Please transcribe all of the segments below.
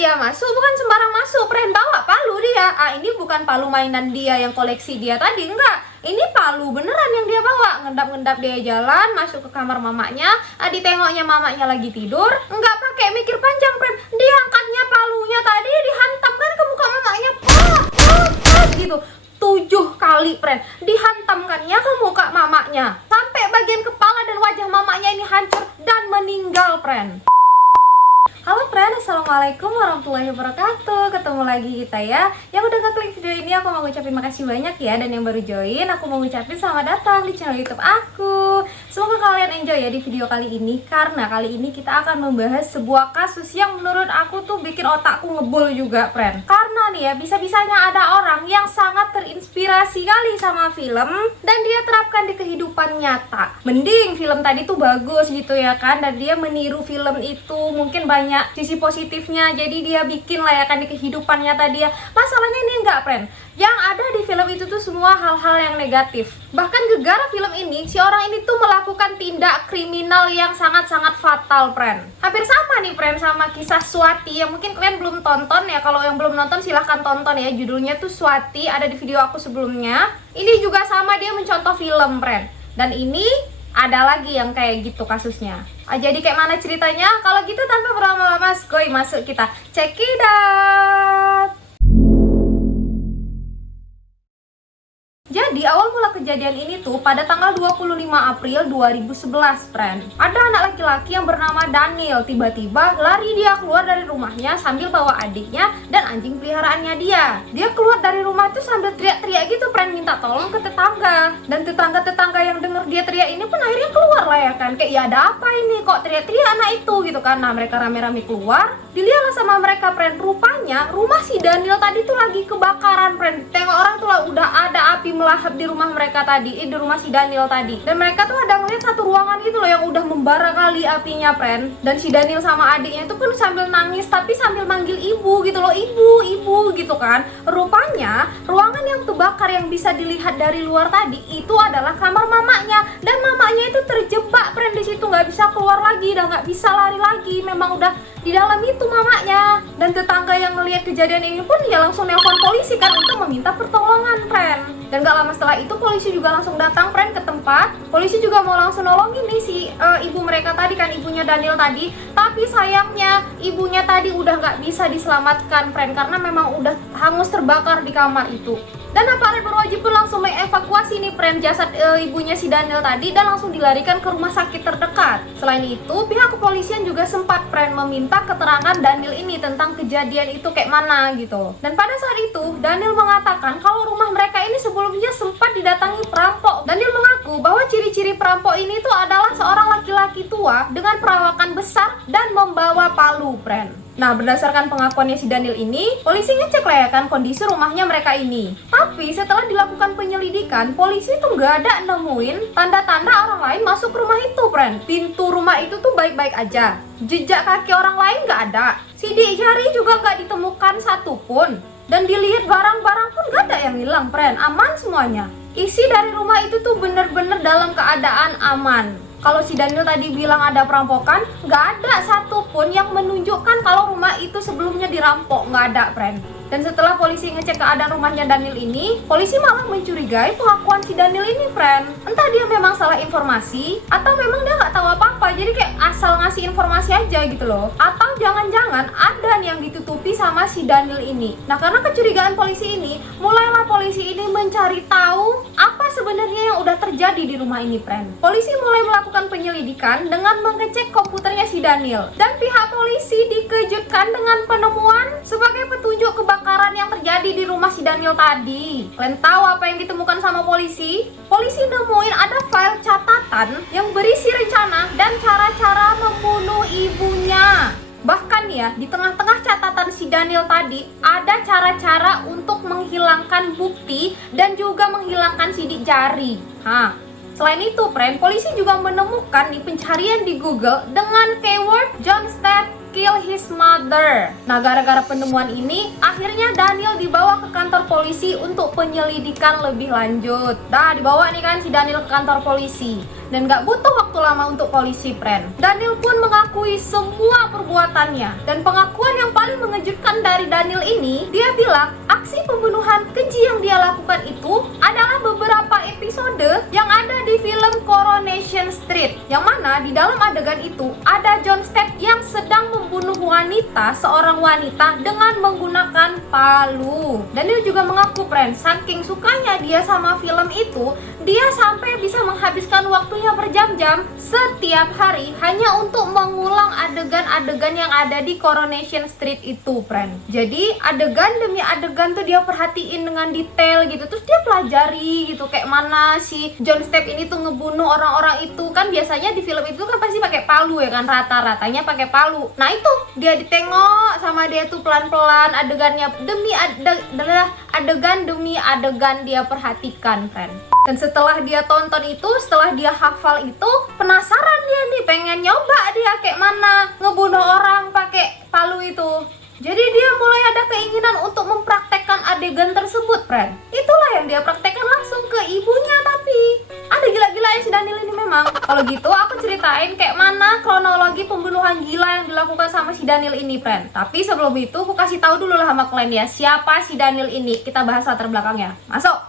dia masuk, bukan sembarang masuk, friend. Bawa palu dia. Ini bukan palu mainan dia yang koleksi dia tadi, enggak. Ini palu beneran yang dia bawa. Ngendap-ngendap dia jalan, masuk ke kamar mamanya. Ditengoknya mamanya lagi tidur. Enggak pakai mikir panjang, friend. Dia angkatnya palunya tadi, dihantamkan ke muka mamanya. Gitu. 7 kali, friend. Dihantamkannya ke muka mamanya. Sampai bagian kepala dan wajah mamanya ini hancur dan meninggal, friend. Halo friend, assalamualaikum warahmatullahi wabarakatuh. Ketemu lagi kita ya. Yang udah ngeklik video ini aku mau ngucapin makasih banyak ya. Dan yang baru join, aku mau ngucapin selamat datang di channel YouTube aku. Semoga kalian enjoy ya di video kali ini. Karena kali ini kita akan membahas sebuah kasus yang menurut aku tuh bikin otakku ngebul juga, friend. Karena nih ya, bisa-bisanya ada orang yang sangat terinspirasi kali sama film dan dia terapkan di kehidupan nyata. Mending film tadi tuh bagus gitu ya kan, dan dia meniru film itu, mungkin banyak sisi positifnya, jadi dia bikin lah ya kan di kehidupan nyata dia. Masalahnya ini enggak, friend. Yang ada di film itu tuh semua hal-hal yang negatif. Bahkan gegara film ini, si orang ini tuh melakukan tindak kriminal yang sangat-sangat fatal, friend. Hampir sama nih, friend, sama kisah Swati yang mungkin kalian belum tonton ya. Kalau yang belum nonton silahkan tonton ya. Judulnya tuh Swati, ada di video aku sebelumnya. Ini juga sama, dia mencontoh film, friend. Dan ini ada lagi yang kayak gitu kasusnya. Jadi kayak mana ceritanya? Kalau gitu tanpa berlama-lama, skoy, masuk kita check it out. Jadi awal mula kejadian ini tuh pada tanggal 25 April 2011, friend. Ada anak laki-laki yang bernama Daniel. Tiba-tiba lari dia keluar dari rumahnya sambil bawa adiknya dan anjing peliharaannya dia. Dia keluar dari rumah tuh sambil teriak-teriak gitu, friend, minta tolong ke tetangga. Dan tetangga-tetangga yang denger dia teriak ini pun akhirnya keluar lah ya kan. Kayak ya ada apa ini, kok teriak-teriak anak itu gitu kan. Nah mereka rame-rame keluar. Dilihatlah sama mereka, friend. Rupanya rumah si Daniel tadi tuh lagi kebakaran, friend. Tengok orang tuh lah udah ada api melahap di rumah mereka tadi, di rumah si Daniel tadi. Dan mereka tuh ada ngeliat satu ruangan gitu loh yang udah membara kali apinya, friend. Dan si Daniel sama adiknya itu pun sambil nangis tapi sambil manggil ibu gitu loh, ibu gitu kan. Rupanya ruangan yang terbakar yang bisa dilihat dari luar tadi itu adalah kamar mamanya. Dan mamanya itu terjebak, friend, di situ, nggak bisa keluar lagi, udah nggak bisa lari lagi. Memang udah di dalam itu mamanya. Dan tetangga yang ngelihat kejadian ini pun ya langsung nelpon polisi kan untuk meminta pertolongan, friend. Dan gak lama setelah itu polisi juga langsung datang, friend, ke tempat. Polisi juga mau langsung nolongin nih si ibu mereka tadi kan, ibunya Daniel tadi. Tapi sayangnya ibunya tadi udah gak bisa diselamatkan, friend, karena memang udah hangus terbakar di kamar itu. Dan aparat berwajib pun langsung mengevakuasi nih, friend, jasad ibunya si Daniel tadi dan langsung dilarikan ke rumah sakit terdekat. Selain itu, pihak kepolisian juga sempat, friend, meminta keterangan Daniel ini tentang kejadian itu kayak mana gitu. Dan pada saat itu, Daniel mengatakan kalau rumah mereka ini sebelumnya sempat didatangi perampok. Daniel mengaku bahwa ciri-ciri perampok ini tuh adalah seorang laki-laki tua dengan perawakan besar dan membawa palu, friend. Nah, berdasarkan pengakuannya si Daniel ini, polisi ngecek lah ya kan kondisi rumahnya mereka ini. Tapi setelah dilakukan penyelidikan, polisi tuh nggak ada nemuin tanda-tanda orang lain masuk rumah itu, friend. Pintu rumah itu tuh baik-baik aja. Jejak kaki orang lain nggak ada. Sidik jari juga nggak ditemukan satupun. Dan dilihat barang-barang pun nggak ada yang hilang, friend. Aman semuanya. Isi dari rumah itu tuh bener-bener dalam keadaan aman. Kalau si Daniel tadi bilang ada perampokan, nggak ada satupun yang menunjukkan kalau rumah itu sebelumnya dirampok, nggak ada, friend. Dan setelah polisi ngecek keadaan rumahnya Daniel ini, polisi malah mencurigai pengakuan si Daniel ini, friend. Entah dia memang salah informasi, atau memang dia nggak tahu apa-apa, jadi kayak asal ngasih informasi aja gitu loh. Atau jangan-jangan ada nih yang ditutupi sama si Daniel ini. Nah, karena kecurigaan polisi ini, mulailah polisi ini mencari tahu apa sebenarnya yang udah terjadi di rumah ini, friend. Polisi mulai melakukan penyelidikan dengan mengecek komputernya si Daniel. Dan pihak polisi dikejutkan dengan penemuan sebagai petunjuk kebakaran yang terjadi di rumah si Daniel tadi. Kalian tahu apa yang ditemukan sama polisi? Polisi nemuin ada file catatan yang berisi rencana dan cara-cara membunuh ibunya. Bahkan ya, di tengah-tengah catatan si Daniel tadi ada cara-cara untuk menghilangkan bukti dan juga menghilangkan sidik jari. Selain itu, friend, polisi juga menemukan nih pencarian di Google dengan keyword John Steph kill his mother. Nah, gara-gara penemuan ini, akhirnya Daniel dibawa ke kantor polisi untuk penyelidikan lebih lanjut. Nah, dibawa nih kan si Daniel ke kantor polisi. Dan gak butuh waktu lama untuk polisi, friend. Daniel pun mengakui semua perbuatannya. Dan pengakuan yang paling mengejutkan Yang mana di dalam adegan itu ada John Stepp yang sedang membunuh seorang wanita dengan menggunakan palu. Daniel juga mengaku, friend, saking sukanya dia sama film itu, dia sampai bisa menghabiskan waktunya berjam-jam setiap hari hanya untuk mengulang adegan-adegan yang ada di Coronation Street itu, friend. Jadi adegan demi adegan tuh dia perhatiin dengan detail gitu, terus dia pelajari gitu kayak mana si John Stepp ini tuh ngebunuh orang-orang itu. Kan biasanya di film itu kan pasti pakai palu ya kan, rata-ratanya pakai palu. Nah itu dia ditengok sama dia tuh pelan-pelan adegannya adegan demi adegan dia perhatikan, friend. Dan setelah dia tonton itu, setelah dia hafal itu, penasaran dia nih, pengen nyoba dia kayak mana ngebunuh orang pakai palu itu. Jadi dia mulai ada keinginan untuk mempraktekkan adegan tersebut, friend. Itulah yang dia praktekkan langsung ke ibunya, tapi ada gila-gilaan si Daniel ini memang. Kalau gitu aku ceritain kayak mana kronologi pembunuhan gila yang dilakukan sama si Daniel ini, friend. Tapi sebelum itu aku kasih tahu dulu lah sama kalian ya, siapa si Daniel ini. Kita bahas latar belakangnya. Masuk.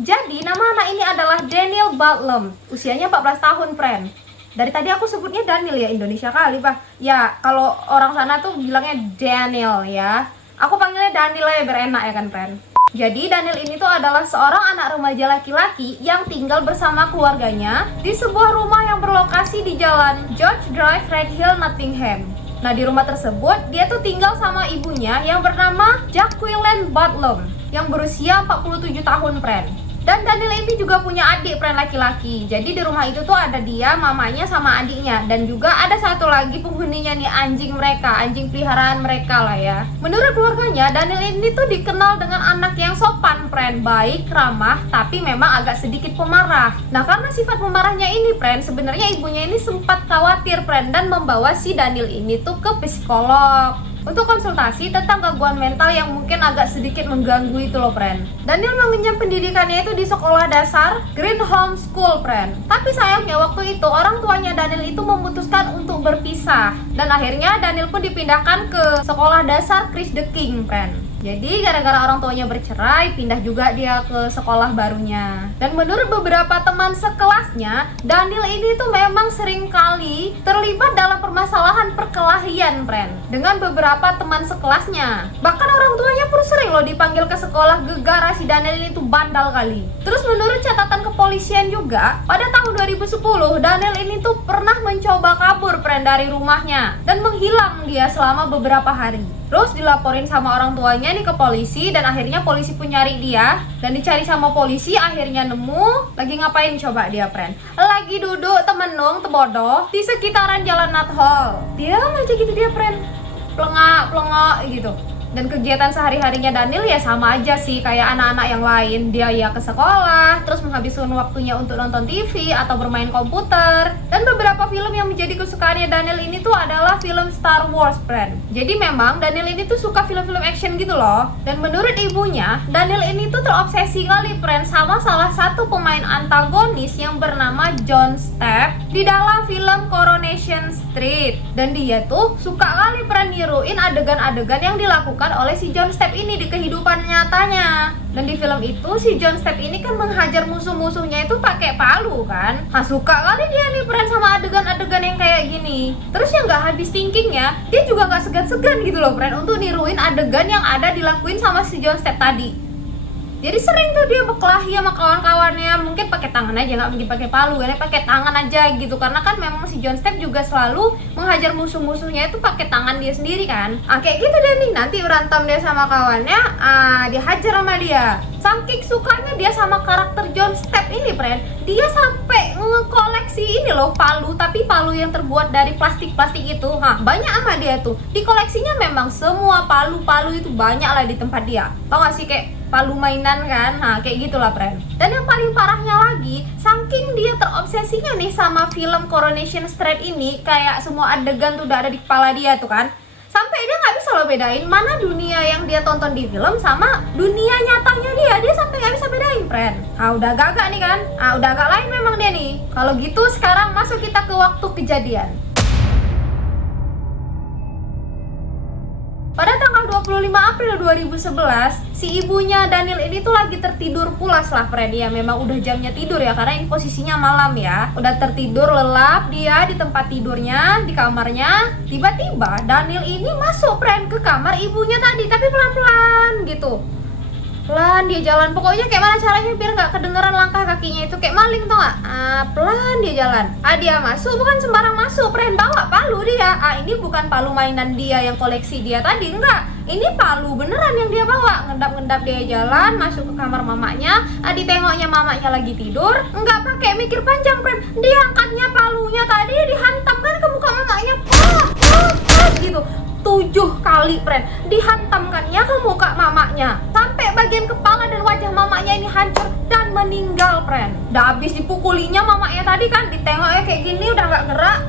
Jadi nama anak ini adalah Daniel Badlam. Usianya 14 tahun, friend. Dari tadi aku sebutnya Daniel ya, Indonesia kali, Pak. Ya, kalau orang sana tuh bilangnya Daniel ya. Aku panggilnya Daniel ya biar enak ya kan, friend. Jadi Daniel ini tuh adalah seorang anak remaja laki-laki yang tinggal bersama keluarganya di sebuah rumah yang berlokasi di jalan George Drive, Redhill, Nottingham. Nah, di rumah tersebut dia tuh tinggal sama ibunya yang bernama Jacqueline Badlam yang berusia 47 tahun, friend. Dan Daniel ini juga punya adik, friend, laki-laki. Jadi di rumah itu tuh ada dia, mamanya sama adiknya. Dan juga ada satu lagi penghuninya nih, anjing mereka, anjing peliharaan mereka lah ya. Menurut keluarganya, Daniel ini tuh dikenal dengan anak yang sopan, friend, baik, ramah, tapi memang agak sedikit pemarah. Nah, karena sifat pemarahnya ini, friend, sebenarnya ibunya ini sempat khawatir, friend, dan membawa si Daniel ini tuh ke psikolog untuk konsultasi tentang gangguan mental yang mungkin agak sedikit mengganggu itu loh, friend. Daniel mengenyam pendidikannya itu di sekolah dasar Green Home School, friend. Tapi sayangnya waktu itu orang tuanya Daniel itu memutuskan untuk berpisah. Dan akhirnya Daniel pun dipindahkan ke sekolah dasar Christ the King, friend. Jadi gara-gara orang tuanya bercerai, pindah juga dia ke sekolah barunya. Dan menurut beberapa teman sekelasnya, Daniel ini tuh memang sering kali terlibat dalam permasalahan perkelahian, friend, dengan beberapa teman sekelasnya. Bahkan orang tuanya pun sering loh dipanggil ke sekolah gegara si Daniel ini tuh bandal kali. Terus menurut catatan kepolisian juga, pada tahun 2010 Daniel ini tuh pernah mencoba kabur, friend, dari rumahnya dan menghilang dia selama beberapa hari. Terus dilaporin sama orang tuanya nih ke polisi, dan akhirnya polisi pun nyari dia. Dan dicari sama polisi, akhirnya nemu. Lagi ngapain coba dia, friend? Lagi duduk temenung, tebodoh di sekitaran jalan Nut Hall. Diam aja gitu dia, friend. Plengak gitu. Dan kegiatan sehari-harinya Daniel ya sama aja sih kayak anak-anak yang lain. Dia ya ke sekolah, terus menghabiskan waktunya untuk nonton TV atau bermain komputer. Dan beberapa film yang menjadi kesukaannya Daniel ini tuh adalah film Star Wars, friend. Jadi memang Daniel ini tuh suka film-film action gitu loh. Dan menurut ibunya, Daniel ini tuh terobsesi kali, friend, sama salah satu pemain antagonis yang bernama John Stepp di dalam film Coronation Street. Dan dia tuh suka kali, friend, niruin adegan-adegan yang dilakukan oleh si John Stepp ini di kehidupan nyatanya. Dan di film itu si John Stepp ini kan menghajar musuh-musuhnya itu pakai palu kan. Suka kali dia nih, friend, sama adegan-adegan yang kayak gini. Terus yang gak habis thinkingnya, dia juga gak segan-segan gitu loh, friend, untuk niruin adegan yang ada dilakuin sama si John Stepp tadi. Jadi sering tuh dia berkelahi sama kawan-kawannya, mungkin pakai tangan aja, nggak mungkin pakai palu, kan? Pakai tangan aja gitu, karena kan memang si John Stepp juga selalu menghajar musuh-musuhnya itu pakai tangan dia sendiri kan. Kayak gitu deh nih, nanti berantem dia sama kawannya, dihajar sama dia. Saking sukanya dia sama karakter John Stepp ini, friend, dia sampai ngekoleksi ini loh palu, tapi palu yang terbuat dari plastik-plastik itu. Banyak sama dia tuh. Di koleksinya memang semua palu-palu itu banyak lah di tempat dia. Tau gak sih kayak palu mainan kan, kayak gitulah, friend. Dan yang paling parahnya lagi, saking dia terobsesinya nih sama film Coronation Street ini, kayak semua adegan tuh udah ada di kepala dia tuh kan, sampai dia nggak bisa loh bedain mana dunia yang dia tonton di film sama dunia nyatanya dia sampai nggak bisa bedain, friend. Udah agak nih kan, udah agak lain memang dia nih. Kalau gitu sekarang masuk kita ke waktu kejadian. Pada tanggal 25 April 2011, si ibunya Daniel ini tuh lagi tertidur pulas lah friend. Ya memang udah jamnya tidur ya, karena ini posisinya malam ya. Udah tertidur lelap dia di tempat tidurnya, di kamarnya. Tiba-tiba Daniel ini masuk friend ke kamar ibunya tadi, tapi pelan-pelan gitu. Pelan dia jalan, pokoknya kayak mana caranya biar nggak kedengeran langkah kakinya itu, kayak maling tau nggak? Pelan dia jalan. Dia masuk, bukan sembarang masuk friend, bawa palu dia. Ini bukan palu mainan dia yang koleksi dia tadi, enggak. Ini palu beneran yang dia bawa. Ngendap-ngendap dia jalan, masuk ke kamar mamanya. Ditengoknya mamanya lagi tidur, nggak pakai mikir panjang friend, dia angkatnya palunya tadi, dihantamkan ke muka mamanya, gitu. 7 kali friend, dihantamkannya ke muka mamanya sampai bagian kepala dan wajah mamanya ini hancur dan meninggal friend. Udah habis dipukulinya mamanya tadi kan, ditengoknya kayak gini udah nggak gerak.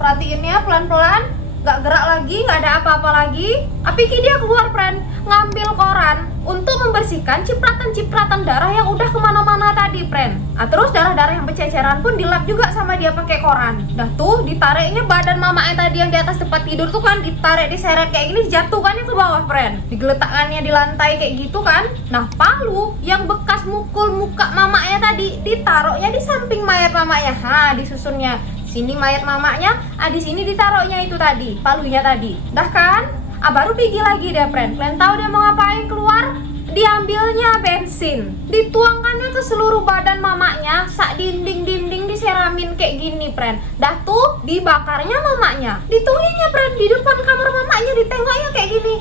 Perhatiinnya pelan-pelan, nggak gerak lagi, nggak ada apa-apa lagi. Apalagi dia keluar friend, ngambil koran untuk membersihkan cipratan-cipratan darah yang udah kemana-mana tadi friend. Terus darah-darah yang berceceran pun dilap juga sama dia pakai koran. Dah tuh ditariknya badan mamanya tadi yang di atas tempat tidur tuh kan, ditarik diseret kayak gini, jatuhkannya ke bawah friend, digeletakkannya di lantai kayak gitu kan. Nah palu yang bekas mukul muka mamanya tadi ditaruhnya di samping mayat mamanya. Disusunnya sini mayat mamanya, di sini ditaruhnya itu tadi palunya tadi. Dah kan? Baru pergi lagi dia friend. Kalian tahu dia mau ngapain keluar? Diambilnya bensin, dituangkannya ke seluruh badan mamanya, sak dinding-dinding diseramin kayak gini friend. Dah tuh dibakarnya mamanya, dituangnya friend di depan kamar mamanya, ditengoknya kayak gini.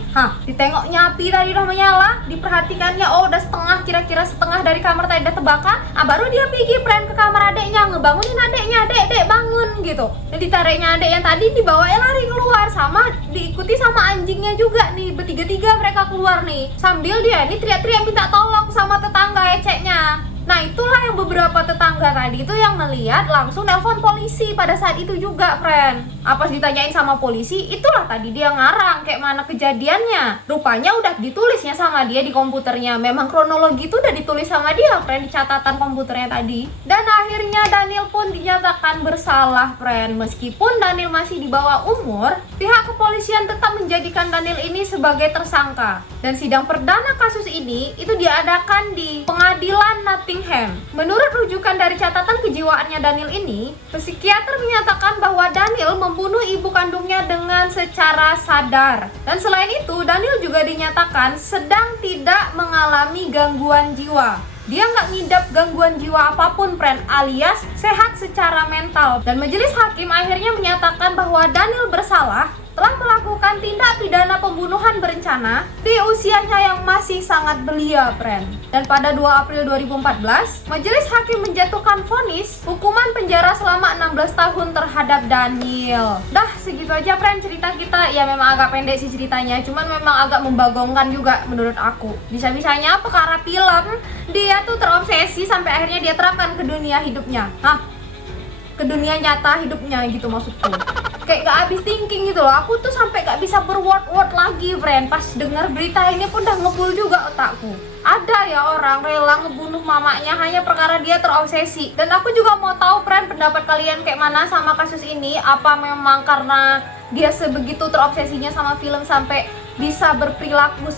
Ditengoknya api tadi udah menyala, diperhatikannya udah setengah, kira-kira setengah dari kamar tadi udah terbakar. Baru dia pergi friend ke kamar adeknya, ngebangunin adeknya, dek bangun gitu. Dan ditariknya adek yang tadi dibawanya lari keluar, sama diikuti sama anjingnya juga nih, bertiga-tiga mereka keluar nih, sambil dia ini teriak-teriak minta tolong sama tetangga eceknya. Nah itulah yang beberapa tetangga tadi itu yang ngeliat langsung nelpon polisi pada saat itu juga friend. Pas ditanyain sama polisi, itulah tadi dia ngarang kayak mana kejadiannya. Rupanya udah ditulisnya sama dia di komputernya. Memang kronologi itu udah ditulis sama dia friend, di catatan komputernya tadi. Dan akhirnya Daniel pun dinyatakan bersalah friend. Meskipun Daniel masih di bawah umur, pihak kepolisian tetap menjadikan Daniel ini sebagai tersangka. Dan sidang perdana kasus ini itu diadakan di pengadilan Nottingham. Menurut rujukan dari catatan kejiwaannya Daniel ini, psikiater menyatakan bahwa Daniel membunuh ibu kandungnya dengan secara sadar. Dan selain itu, Daniel juga dinyatakan sedang tidak mengalami gangguan jiwa. Dia nggak ngidap gangguan jiwa apapun friend, alias sehat secara mental. Dan majelis hakim akhirnya menyatakan bahwa Daniel bersalah telah melakukan tindak pidana pembunuhan berencana di usianya yang masih sangat belia friend. Dan pada 2 April 2014, majelis hakim menjatuhkan vonis hukuman penjara selama 16 tahun terhadap Daniel. Dah segitu aja friend cerita kita. Ya memang agak pendek sih ceritanya, cuman memang agak membagongkan juga menurut aku. Bisa-bisanya perkara film dia tuh terobsesi sampai akhirnya dia terapkan ke dunia hidupnya. Ke dunia nyata hidupnya gitu maksudku. Kayak gak habis thinking gitu loh. Aku tuh sampai gak bisa berword-word lagi friend. Pas denger berita ini pun udah ngebul juga otakku. Ada ya orang rela ngebunuh mamanya hanya perkara dia terobsesi. Dan aku juga mau tahu friend pendapat kalian kayak mana sama kasus ini. Apa memang karena dia sebegitu terobsesinya sama film sampai bisa berperilaku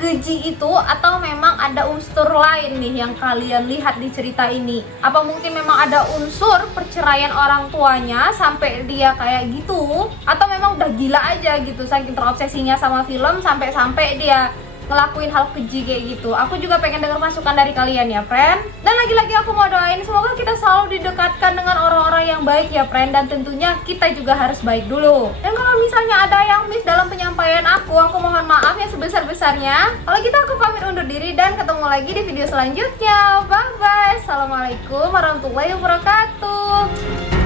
keji itu, atau memang ada unsur lain nih yang kalian lihat di cerita ini? Apa mungkin memang ada unsur perceraian orang tuanya sampai dia kayak gitu, atau memang udah gila aja gitu saking terobsesinya sama film sampai dia ngelakuin hal keji kayak gitu. Aku juga pengen dengar masukan dari kalian ya friend. Dan lagi-lagi aku mau doain semoga kita selalu didekatkan dengan orang-orang yang baik ya friend. Dan tentunya kita juga harus baik dulu. Dan kalau misalnya ada yang miss dalam penyampaian aku mohon maaf ya sebesar-besarnya. Kalau gitu aku pamit undur diri dan ketemu lagi di video selanjutnya. Bye bye. Assalamualaikum warahmatullahi wabarakatuh.